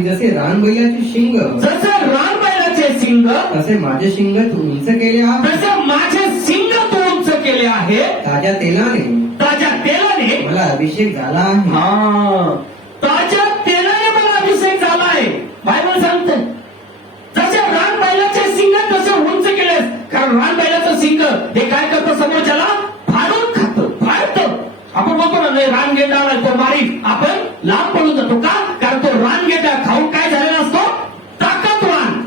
आणि जसे रानबैलाचे शिंग, जसं रानबैलाचे शिंग, तसे माझे शिंग तू उंच केले आहे. तसं माझे शिंग तू उंच केले आहे. ताज्या तेलाने मला अभिषेक झाला आहे. हा, ताज्या तेलाने मला अभिषेक झाला आहे. बायबल सांगते जसे रानबैलाचे शिंग तसे उंच केलेस. कारण रानबैलाचं शिंग हे काय करतं, समोरच्याला फाडून खातं, फाडतं. आपण बोलतो ना, नाही रानगेंडा आलाय तो मारीत, आपण लांब पडून जातो. का? कारण तो रानगेंडा खाऊन काय झालेला असतो, ताकदवान.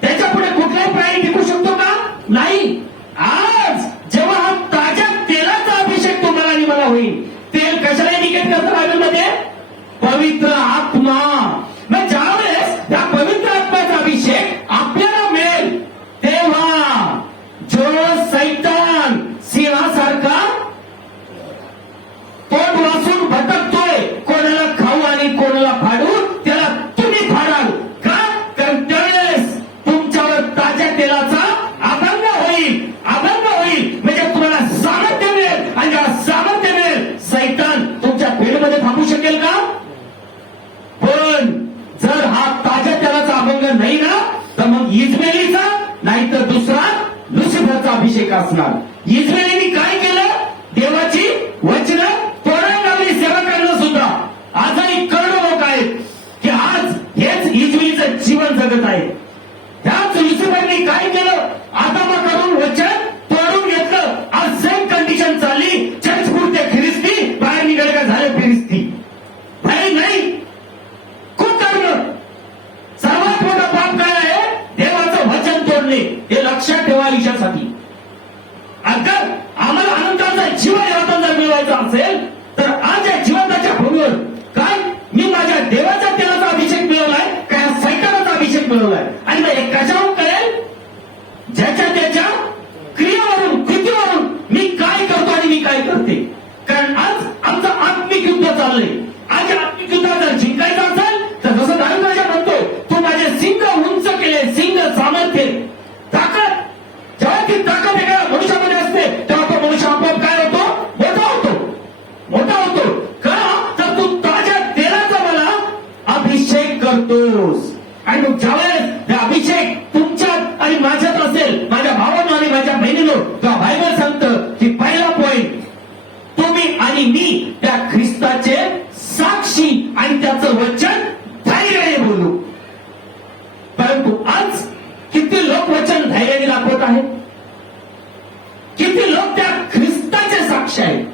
त्याच्या पुढे कुठलाही प्राणी टिकू शकतो का? नाही. आज जेव्हा हा ताज्या तेलाचा अभिषेक तुम्हाला आणि मला होईल, तेल कशाला इंडिकेट करतं बायबलमध्ये? पवित्र आत्मा. मग ज्यावेळेस या पवित्र आत्म्याचा अभिषेक आपल्याला मिळेल, तेव्हा जो सैतान सिंहासारखा तोंड वासून भटकतोय, कोणाला खाऊ आणि कोणाला फाडू, त्याला तुम्ही फाडाल. का? कारण त्यावेळेस तुमच्यावर ताज्या तेलाचा अभंग होईल. अभंग होईल म्हणजे तुम्हाला सामर्थ्य मिळेल, आणि ज्याला सामर्थ्य मिळेल, सैतान तुमच्या पेडमध्ये थांबू शकेल का? पण जर हा ताज्या तेलाचा अभंग नाही ना, तर मग इजमेलीचा नाही तर दुसरा लुसिफरचा अभिषेक असणार. इजमेलीने काय केलं? देवाची वचनं तोडायला लावली सेवकांना सुद्धा. आजही करोडो लोक आहेत की आज हेच इजमेलीचं जीवन जगत आहे. त्याच लुसिफरने काय केलं? आदामाकडून वचन तोडून घेतलं. आज सेम कंडिशन चालली. चर्च पुरते ख्रिस्ती, बाहेर निघाले का झाले फिरिस्ती. बाहेर नाही. सर्वात मोठं पाप काय आहे? देवाचं वचन तोडणे. हे लक्षात ठेवा आयुष्यासाठी. अगर आम्हाला अनंताचा जीवन यातून जर मिळवायचा असेल, तर आज या जीवनाच्या भूमीवर काय मी माझ्या देवाच्या तेलाचा अभिषेक मिळवलाय, काय सैतानाचा अभिषेक मिळवलाय. आणि मग हे कशावरून कळेल? ज्याच्या त्याच्या क्रियावरून, कृतीवरून मी काय करतो आणि मी काय करते. कारण आज आमचं आत्मिक युद्ध चाललंय. आज या आत्मिक युद्धात जर जिंकायचं असेल, तर जसं दारू राजा म्हणतोय, तू माझे सिंग उंच केले, सिंग सामर्थ्य, ताकद. जेव्हा ती ताकद एका मनुष्यामध्ये असते, तेव्हा तो मनुष्य आपोआप काय होतो? मोठा होतो. मोठा होतो. का? तर तू ताज्या तेलाचा मला अभिषेक करतोस. आणि मग ज्यावेळेस हे अभिषेक तुमच्यात आणि माझ्यात असेल, माझ्या भावांनो आणि माझ्या बहिणीनो, तेव्हा बायबल सांगतं की पहिला पॉइंट, तुम्ही आणि मी त्या ख्रिस्ताचे साक्षी आणि त्याचं वचन धैर्याने बोलू. परंतु आज किती लोक वचन धैर्याने दाखवत आहेत? किती लोक त्या ख्रिस्ताचे साक्ष आहेत?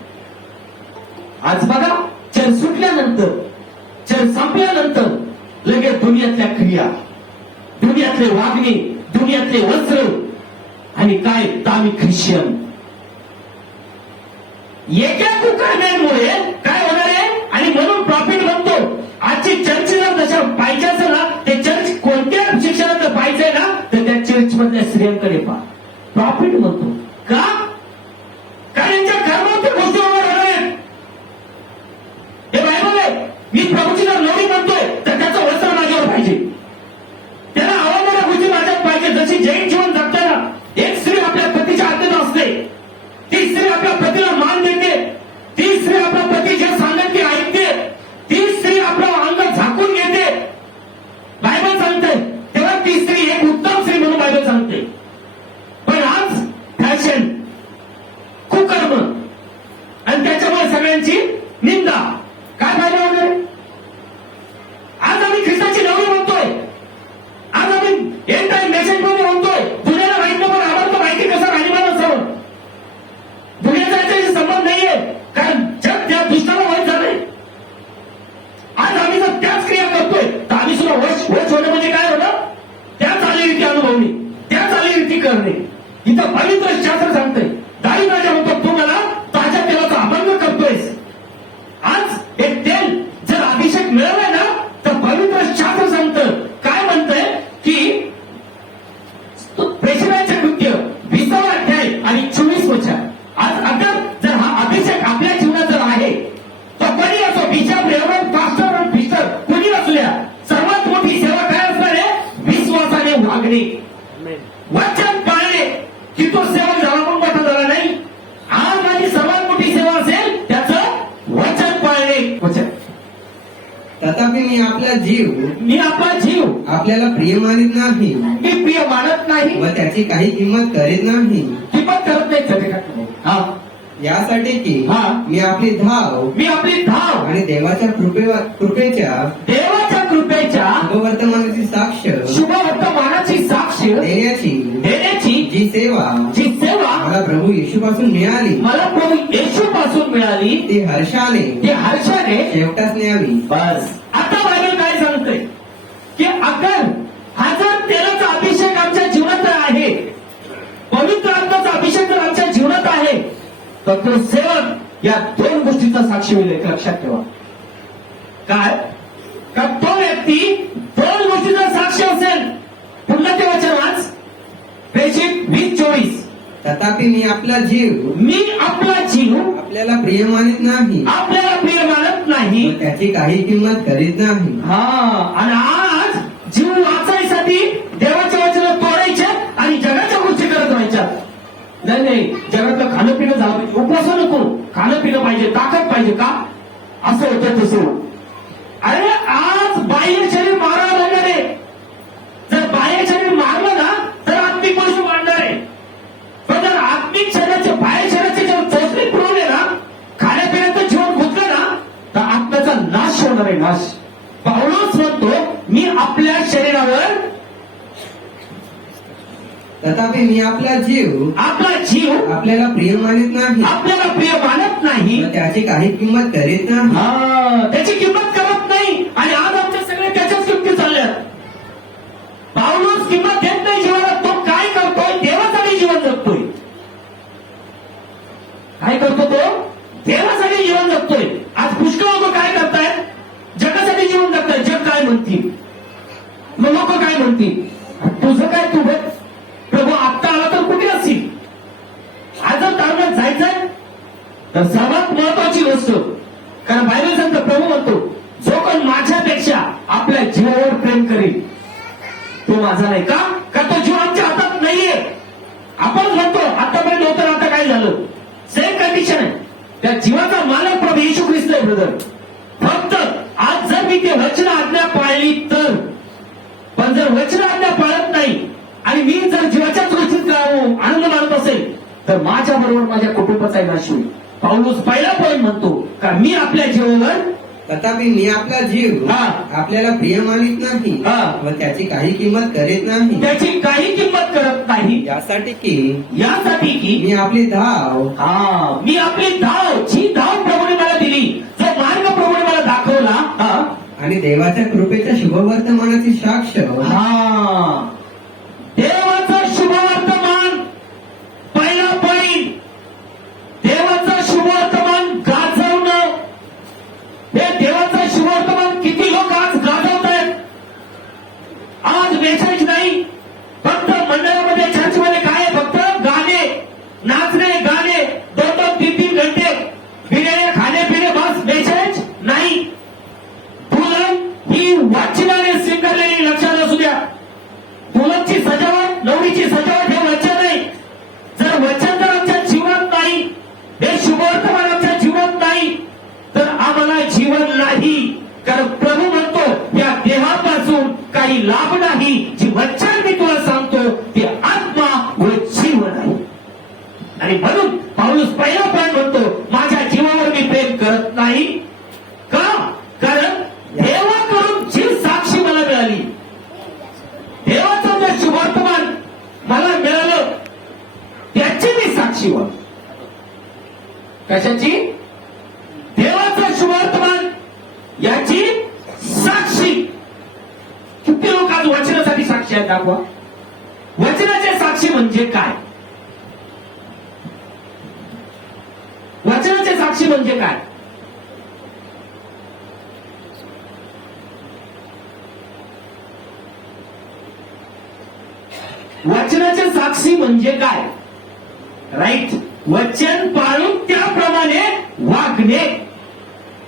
आज बघा, चर सुटल्यानंतर, चर संपल्यानंतर लगेच दुनियातल्या क्रिया, दुनियातले वागणे, दुनियातले वस्त्र, आणि काय दामी ख्रिश्चन. एका कुकारण्यामुळे काय होणार आहे? आणि म्हणून प्रॉफिट म्हणतो. आजची चर्चला जशा पाहिजे असेल ना, ते चर्च कोणत्या शिक्षणात पाहिजे ना, तर त्या चर्च मधल्या स्त्रियांकडे पहा. प्रॉफिट म्हणतो. का? कारण यांच्या कर्मावरती गोष्टी होणार आहेत. हे बायबल आहे. मी प्रभूची जर नवरी म्हणतोय, तर त्याचं वस्त्र माझ्यावर पाहिजे. त्याला आवडणाऱ्या गोष्टी माझ्यात पाहिजे. जशी जैन जीवन जगताना एक स्त्री आपल्या पतीच्या आज्ञेत असते, ती स्त्री आपल्या पतीला मान देते, ती स्त्री आपल्या पती जे सांगत ती ऐकते, ती स्त्री आपलं अंग झाकून घेते. बायबल सांगते तेव्हा ती स्त्री एक उत्तम स्त्री म्हणून बायबल सांगते. पण आज फॅशन, कुकर्म, आणि त्याच्यामुळे सगळ्यांची निंदा. काय फायदा होणार? आज आम्ही ख्रिस्ताची नवरी म्हणतोय, आज आम्ही एंड टाइम मेसेज मध्ये म्हणतोय, दुनियाला माहित पण आवडतं माहिती कसं राहणीमान असावं. दुनियाचा याच्याशी संबंध नाहीये, कारण जग त्या दुष्टाला वश झालंय. आज आम्ही जर त्याच क्रिया करतोय, तर आम्ही सुद्धा वश होणं म्हणजे काय होणं? त्या चालीरीती अनुभवणे, त्या चालीरीती करणे. इथं पवित्र शास्त्र सांगतंय, दाई राजा म्हणतो, तू मला ताज्या तेलाचा अभंग करतोयस. आज एक तेल जर अभिषेक मिळवलाय ना, तर पवित्र शास्त्र सांगतं, काय म्हणतंय की प्रेषणाचे कृत्य 20 अध्याय आणि 24 वचन. आज अगर जर हा अभिषेक आपल्या जीवनात जर आहे, तो कोणी असो, बिशप, रेव्हरंड, पास्टर आणि फिस्टर, कोणी असल्या, सर्वात मोठी सेवा काय असणार आहे? विश्वासाने वागणे, वचन पाळणे, की तो सेवक झाला म्हणून तथापि मी आपला जीव मी आपला जीव आपल्याला प्रिय मानित नाही मी प्रिय मानत नाही व त्याची काही किंमत करीत नाही. किंमत करत नाही सगळे. हा, यासाठी की हा. मी आपली धाव मी आपली धाव आणि देवाच्या कृपेच्या देवाच्या कृपेच्या शुभवर्तमानाची साक्ष शुभवर्तमानाची साक्ष देण्याची जी सेवा मला प्रभू येशूपासून मिळाली मला प्रभू येशू पासून मिळाली ती हर्षाने शेवटास न्यावी. बस. आता बायबल काय सांगतंय की अगर हा जर तेलाचा अभिषेक आमच्या जीवनात आहे, पवित्र आत्म्याचा अभिषेक जर आमच्या जीवनात आहे, तर तो सेवक या दोन गोष्टीचा साक्षी होईल. एक लक्षात ठेवा. काय? का तो व्यक्ती दोन गोष्टीचा साक्षी असेल. पुन्हा ते वचन वाच, प्रेषित 20:24. तथापि मी आपला जीव आपल्याला प्रिय मानित नाही आपल्याला प्रिय मानत नाही व त्याची काही किंमत करीत नाही. हा, आणि आज जीव वाचायसाठी देवाचे वचन तोडायचे आणि जगाच्या गोष्टी करत राहायच्या. नाही, जगातलं खाणं पिणं झालं पाहिजे, उपवास नको, खाणं पिणं पाहिजे, ताकद पाहिजे. का असं होतं तसं? अरे आज बाह्य शरीर मारावं लागणार आहे. जर बाह्य शरीर मारलं ना तर आत्मिक गोष्ट वाढणार आहे. पण जर आत्मिक शरीराचे बाह्य शरीराचे जेव्हा चोचणी पुरवले ना, खाण्यापिण्याचं जीवन गुंतलं ना, तर आत्म्याचा नाश होणार आहे. नाश. पौलोस म्हणतो मी आपल्या शरीरावर तथापि मी आपला जीव आपल्याला प्रिय मानित नाही व त्याची काही किंमत करीत नाही. त्याची किंमत करत नाही. आणि आज आमच्या सगळे त्याच्याच किंमती चालल्यात. पौलोस किंमत देत नाही जीवनाला. तो काय करतोय? देवासाठी जीवन जगतोय. काय करतो तो? देवासाठी जीवन जगतोय. आज पुष्कळ लोक काय करतायत? जगासाठी जीवन जगतायत. जग काय म्हणतील, मग लोक काय म्हणतील, तुझं काय? तू प्रभू आत्ता आला तर कुठे असतील? आज जर तारुण्यात जायचंय तर सर्वात महत्वाची गोष्ट, कारण बायबल सांगतं, प्रभू म्हणतो जो कोण माझ्यापेक्षा आपल्या जीवावर प्रेम करेल तो माझा नाही. का तो जीव आमच्या हातात नाहीये. आपण म्हणतो आतापर्यंत होतं, आता काय झालं? सेम कंडिशन आहे. त्या जीवाचा मालक प्रभू येशू ख्रिस्त आहे ब्रदर. फक्त आज जर मी ते वचन आज्ञा पाळली तर, पण जर वचन आज्ञा पाळत नाही आणि मी जर जीवाच्याच गोष्टीत आनंद मानत असेल तर माझ्या बरोबर माझ्या कुटुंबाचाही नाश होईल. पौलोस पहिला पॉईंट म्हणतो का मी आपल्या जीवावर तथापि मी आपला जीव आपल्याला प्रिय मानित नाही व त्याची काही किंमत करीत नाही. त्याची काही किंमत करत नाही. यासाठी की मी आपली धाव जी धाव प्रभूने मला दिली, जो मार्ग प्रभूने मला दाखवला, आणि देवाच्या कृपेच्या शुभवर्तमानाची साक्ष देवाचं शुभवर्तमान. पहिला पॉईंट, देवाचं शुभवर्तमान गाजवणं. हे देवाचं शुभवर्तमान किती लोक आज गाजवत आहेत? आज मेसेज नाही, फक्त मंडळामध्ये चर्चमध्ये काय आहे? फक्त गाणे, नाचणे, गाणे, 2-2, 3-3 घंटे, बिर्याणी खाणे पिणे, बस. मेसेज नाही. दुल्हन ही वाचिनाने स्वीकारलेली, लक्षात असू द्या. दुल्हनची सजावट, नवरीची सजावट हे वचन आहे. जर वचन जर आमच्या जीवनात नाही, हे शुभवर्तमान आमच्या जीवनात नाही, तर आम्हाला जीवन नाही. कारण प्रभू म्हणतो या देहापासून काही लाभ नाही. जी वचन मी तुला सांगतो ते आत्मा व जीवन आहे. आणि म्हणून पौलुस पहिला पॉईंट म्हणतो माझ्या जीवावर मी प्रेम करत नाही. का? कारण देवाकडून जी साक्षी मला मिळाली, देवाचं जे शुभवर्तमान मला मिळालं, त्याची मी साक्षी व्हा. कशाची? देवाचं शुभवर्तमान याची साक्षी. किती लोक आज वचनासाठी साक्षी आहेत? दाखवा. वचनाचे साक्षी म्हणजे काय? वचनाचे साक्षी म्हणजे काय? वचनाचे साक्षी म्हणजे काय? राईट. वचन पाळून त्याप्रमाणे वागणे.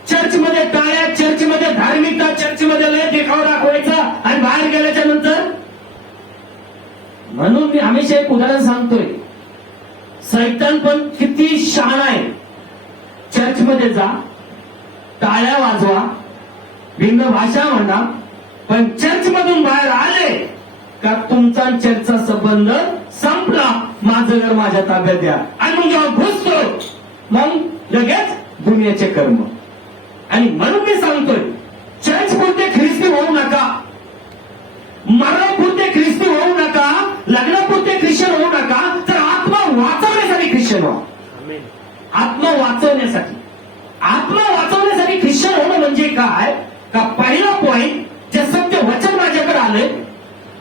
चर्चमध्ये टाळ्या, चर्चमध्ये धार्मिकता, चर्चमध्ये लय देखावा दाखवायचा आणि बाहेर गेल्याच्या नंतर. म्हणून मी हमेशा एक उदाहरण सांगतोय. सैतान पण किती शहाणा आहे. चर्चमध्ये जा, टाळ्या वाजवा, भिन्न भाषा म्हणा, पण चर्च मधून बाहेर आले का तुमचा आणि चर्चचा संबंध संपला. माझं घर माझ्या ताब्यात द्या. आणि मग जेव्हा घुसतो मग लगेच दुनियाचे कर्म. आणि म्हणून मी सांगतोय, चर्च पुरते ख्रिस्ती होऊ नका, मरणापुरते ख्रिस्ती होऊ नका, लग्नापुरते ख्रिश्चन होऊ नका, तर आत्मा वाचवण्यासाठी ख्रिश्चन व्हा. आत्मा वाचवण्यासाठी, आत्मा वाचवण्यासाठी ख्रिश्चन होणं म्हणजे काय? का पहिला पॉइंट, जे सत्य वचन माझ्याकडे आलंय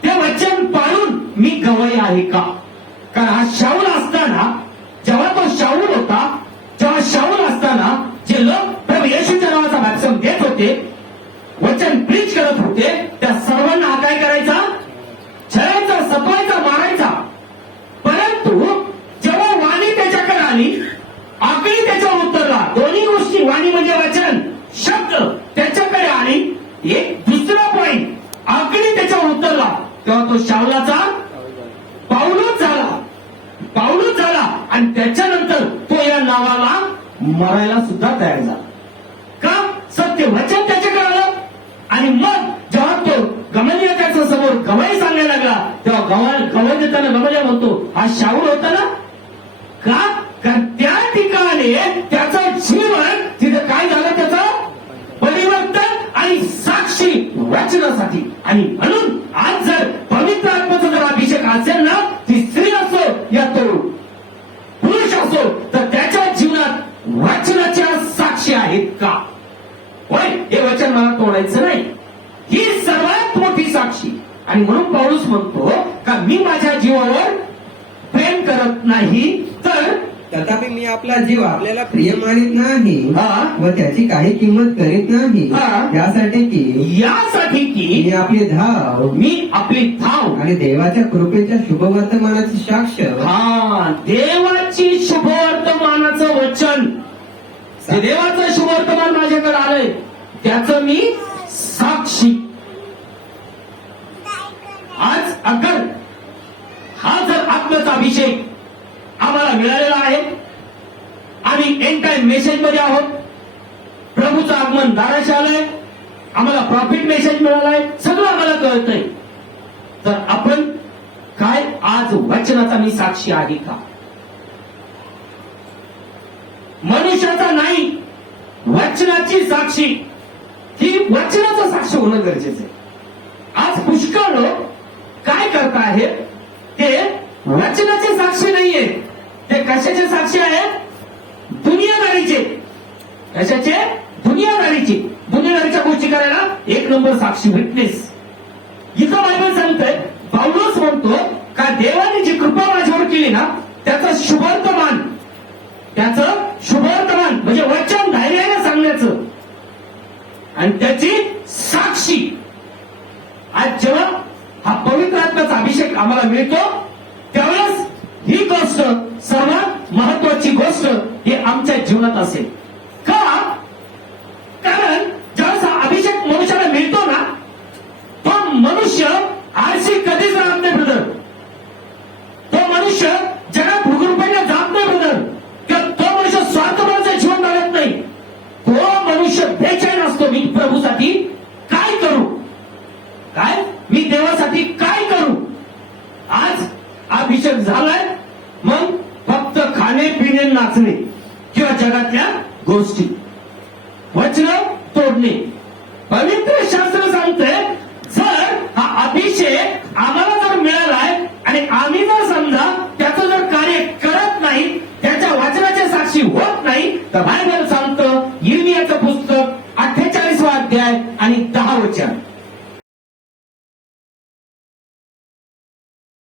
ते वचन पाळून मी गवई आहे का? कारण हा शाऊल असताना, जेव्हा तो शाऊल होता, जेव्हा शाऊल असताना जे लोक प्रभू येशूच्या नावाचा बॅप्टिझम देत होते, वचन प्रीच करत होते, त्या सर्वांना हा काय करायचा? छळायचा, सतवायचा, मारायचा. परंतु जेव्हा वाणी त्याच्याकडे आली, आकडी त्याच्यावर उतरला, दोन्ही गोष्टी, वाणी म्हणजे वचन, शब्द त्याच्याकडे आली, एक दुसरा पॉइंट, आकडी त्याच्यावर उतरला, तेव्हा तो शाऊलाचा पाऊलच झाला, पाऊलच झाला. आणि त्याच्यानंतर तो या नावाला मरायला सुद्धा तयार झाला. का? सत्य वचन त्याच्याकडे आलं. आणि मग जेव्हा तो गमलिया त्याच्या समोर गवाही सांगायला लागला, तेव्हा गवाही देताना गमलिया म्हणतो, हा शाऊल होता ना? का? कारण त्या ठिकाणी त्याचं जीवन तिथे काय झालं? त्याचं परिवर्तन आणि साक्षी वचनासाठी. आणि म्हणून आज जर पवित्र आत्म्याचा जर अभिषेक असेल ना, ती स्त्री असो या तो पुरुष असो, तर त्याच्या जीवनात वचनाच्या साक्षी आहेत का? होय, हे वचन मला तोडायचं नाही, ही सर्वात मोठी साक्षी. आणि म्हणून पौलुस म्हणतो का मी माझ्या जीवावर प्रेम करत नाही, तर तथापि मी आपला जीव आपल्याला प्रिय मानित नाही हा. व त्याची काही किंमत करीत नाही, हा. यासाठी की मी आपली धाव मी आपली धाव आणि देवाच्या कृपेच्या शुभवर्तमानाची साक्ष देवाची शुभवर्तमानाचं वचन, हे देवाचं शुभवर्तमान माझ्याकडे आलंय, त्याचं मी साक्षी. आज अगर हा जर आत्म्याचा अभिषेक आम्हाला मिळालेला आहे, आम्ही एंड टाइम मेसेज मध्ये आहोत, प्रभूचं आगमन दाराशी आलंय, आम्हाला प्रॉफिट मेसेज मिळालाय, सगळं आम्हाला कळतंय, तर आपण काय आज वचनाचा मी साक्षी आहे का? मनुष्याचा नाही, वचनाची साक्षी. ही वचनाचं साक्ष होणं गरजेचं आहे. आज पुष्कळ लोक काय करतायत? ते वचनाचे साक्षी नाहीये, ते कशाचे साक्षी आहेत? दुनियादारीचे. कशाचे? दुनियादारीचे. दुनियादारीच्या गोष्टी करायला एक नंबर साक्षी, विटनेस. इथं बायबल सांगतंय, पौलुस म्हणतो का देवाने जी कृपा माझ्यावर केली ना, त्याचं शुभवर्तमान, त्याचं शुभवर्तमान म्हणजे वचन धैर्याने सांगण्याचं आणि त्याची साक्षी. आज जेव्हा हा पवित्र आत्म्याचा अभिषेक आम्हाला मिळतो, त्यावेळेस ही गोष्ट सर्वात महत्वाची गोष्ट ही आमच्या जीवनात असेल. का? कारण ज्यावेळेस हा अभिषेक मनुष्याला मिळतो ना, तो मनुष्य आळशी कधीच राहत नाही ब्रदर. तो मनुष्य जगात भुगरुपायला जात नाही ब्रदर. किंवा तो मनुष्य स्वार्थपणाचं जीवन जगत नाही. तो मनुष्य बेचैन असतो, मी प्रभूसाठी काय करू, काय मी देवासाठी काय करू. आज अभिषेक झालाय, मग फक्त खाणे पिणे नाचणे किंवा जगातल्या गोष्टी, वचन तोडणे. पवित्र शास्त्र सांगतं